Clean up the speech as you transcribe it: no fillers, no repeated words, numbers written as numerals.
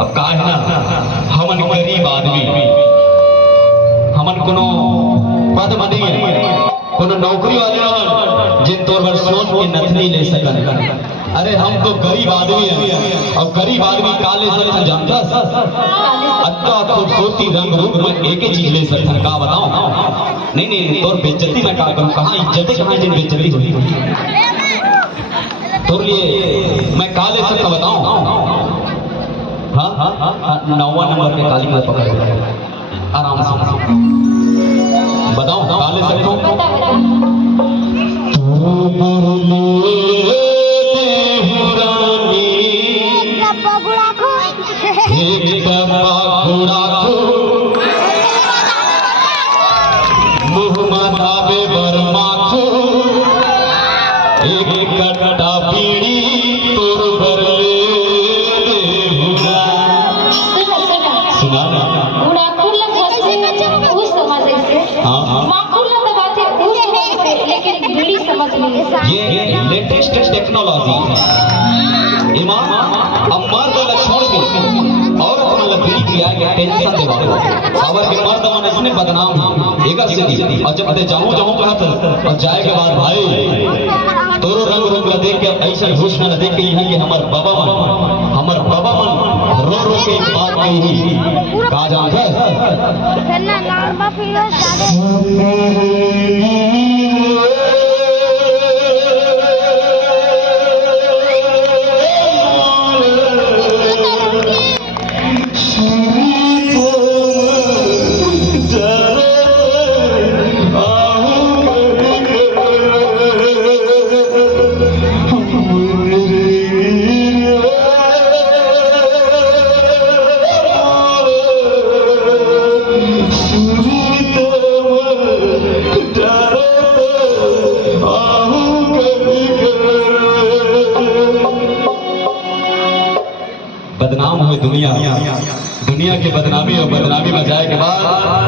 अब का है ना हमन गरीब आदमी हमन कोनो पद में नहीं है कोनो नौकरी वाले रहन जिन तोर बर सोच के नथनी ले सकन। अरे हम तो गरीब आदमी हैं और गरीब आदमी काले से जानता अत्ता खूबसूरती रंग रूप में एक ही चीज ले सकन। का बताओ नहीं नहीं तोर बेइज्जती मैं का करूं कहां इज्जत कहां जिन बेइज्जती होती तो लिए मैं काले से बताऊं। हाँ 9वां नंबर पे काली मत पकड़ आराम से बताओ काले से ये लेटेस्ट टेक्नोलॉजी है। इमाम अब मर्द लक्षण के और अपना लकड़ी किया गया टेंशन दे खबर के मर्द मन इसने बदनाम एकर से दी और जब ते जाऊं जाऊं कहत और जाए के बाद भाई तोरो रंग रूप ला देख के ऐसा घोषणा ला देख के यहाँ के हमर बाबा मन रो रो के एक बात कही का जानत है बदनाम हुई दुनिया के बदनामी और बदनामी में जाए के बाद